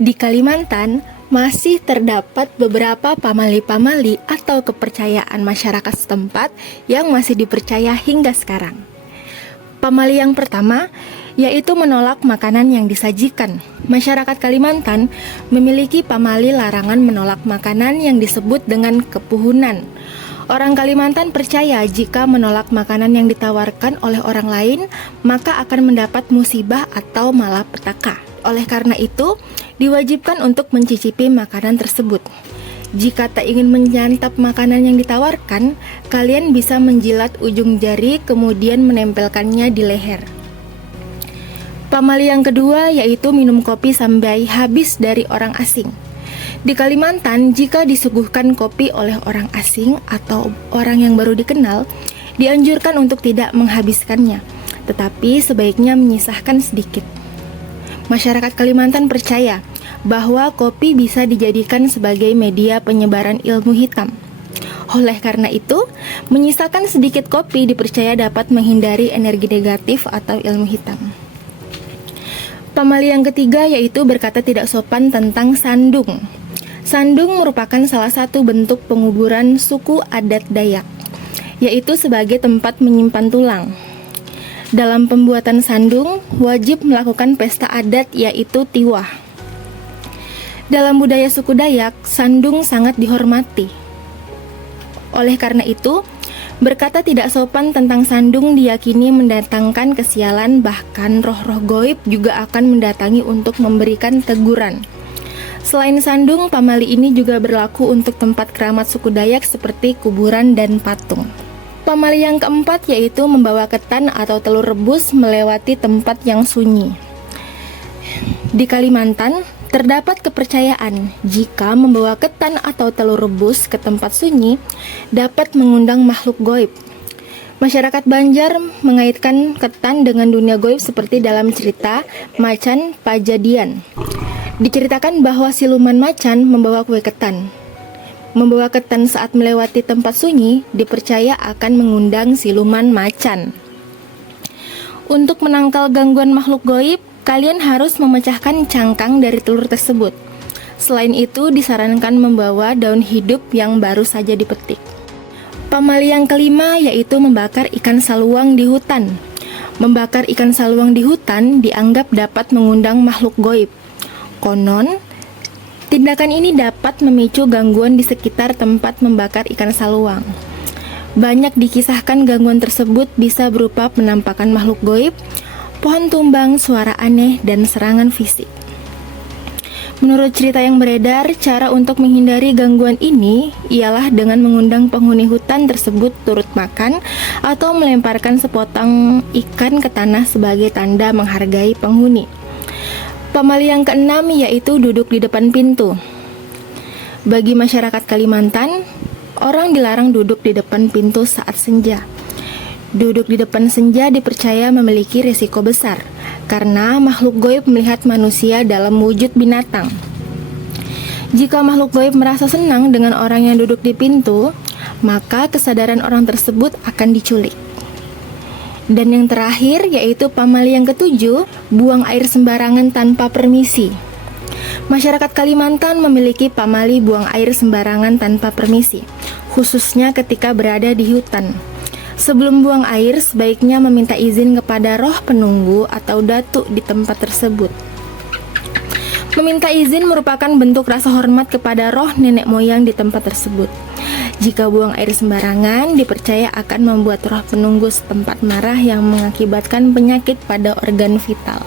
Di Kalimantan, masih terdapat beberapa pamali-pamali atau kepercayaan masyarakat setempat yang masih dipercaya hingga sekarang. Pamali yang pertama, yaitu menolak makanan yang disajikan. Masyarakat Kalimantan memiliki pamali larangan menolak makanan yang disebut dengan kepuhunan. Orang Kalimantan percaya jika menolak makanan yang ditawarkan oleh orang lain, maka akan mendapat musibah atau malapetaka. Oleh karena itu, diwajibkan untuk mencicipi makanan tersebut. Jika tak ingin menyantap makanan yang ditawarkan, kalian bisa menjilat ujung jari kemudian menempelkannya di leher. Pamali yang kedua yaitu minum kopi sampai habis dari orang asing. Di Kalimantan, jika disuguhkan kopi oleh orang asing atau orang yang baru dikenal, dianjurkan untuk tidak menghabiskannya, tetapi sebaiknya menyisahkan sedikit. Masyarakat Kalimantan percaya bahwa kopi bisa dijadikan sebagai media penyebaran ilmu hitam. Oleh karena itu, menyisakan sedikit kopi dipercaya dapat menghindari energi negatif atau ilmu hitam. Pamali yang ketiga yaitu berkata tidak sopan tentang sandung. Sandung merupakan salah satu bentuk penguburan suku adat Dayak, yaitu sebagai tempat menyimpan tulang. Dalam pembuatan sandung, wajib melakukan pesta adat yaitu tiwah. Dalam budaya suku Dayak, sandung sangat dihormati. Oleh karena itu, berkata tidak sopan tentang sandung diyakini mendatangkan kesialan, bahkan roh-roh goib juga akan mendatangi untuk memberikan teguran. Selain sandung, pamali ini juga berlaku untuk tempat keramat suku Dayak seperti kuburan dan patung. Pamali yang keempat yaitu membawa ketan atau telur rebus melewati tempat yang sunyi. Di Kalimantan, terdapat kepercayaan jika membawa ketan atau telur rebus ke tempat sunyi dapat mengundang makhluk goib. Masyarakat Banjar mengaitkan ketan dengan dunia goib seperti dalam cerita Macan Pajadian. Diceritakan bahwa siluman macan membawa kue ketan. Membawa ketan saat melewati tempat sunyi dipercaya akan mengundang siluman macan. Untuk menangkal gangguan makhluk goib, kalian harus memecahkan cangkang dari telur tersebut. Selain itu, disarankan membawa daun hidup yang baru saja dipetik. Pamali yang kelima yaitu membakar ikan saluang di hutan. Membakar ikan saluang di hutan dianggap dapat mengundang makhluk goib. Konon, tindakan ini dapat memicu gangguan di sekitar tempat membakar ikan saluang. Banyak dikisahkan gangguan tersebut bisa berupa penampakan makhluk goib, pohon tumbang, suara aneh, dan serangan fisik. Menurut cerita yang beredar, cara untuk menghindari gangguan ini ialah dengan mengundang penghuni hutan tersebut turut makan atau melemparkan sepotong ikan ke tanah sebagai tanda menghargai penghuni. Pamali yang keenam yaitu duduk di depan pintu. Bagi masyarakat Kalimantan, orang dilarang duduk di depan pintu saat senja. Duduk di depan senja dipercaya memiliki risiko besar, karena makhluk goib melihat manusia dalam wujud binatang. Jika makhluk goib merasa senang dengan orang yang duduk di pintu, maka kesadaran orang tersebut akan diculik. Dan yang terakhir yaitu pamali yang ketujuh, buang air sembarangan tanpa permisi. Masyarakat Kalimantan memiliki pamali buang air sembarangan tanpa permisi, khususnya ketika berada di hutan. Sebelum buang air, sebaiknya meminta izin kepada roh penunggu atau datuk di tempat tersebut. Meminta izin merupakan bentuk rasa hormat kepada roh nenek moyang di tempat tersebut. Jika buang air sembarangan, dipercaya akan membuat roh penunggu setempat marah yang mengakibatkan penyakit pada organ vital.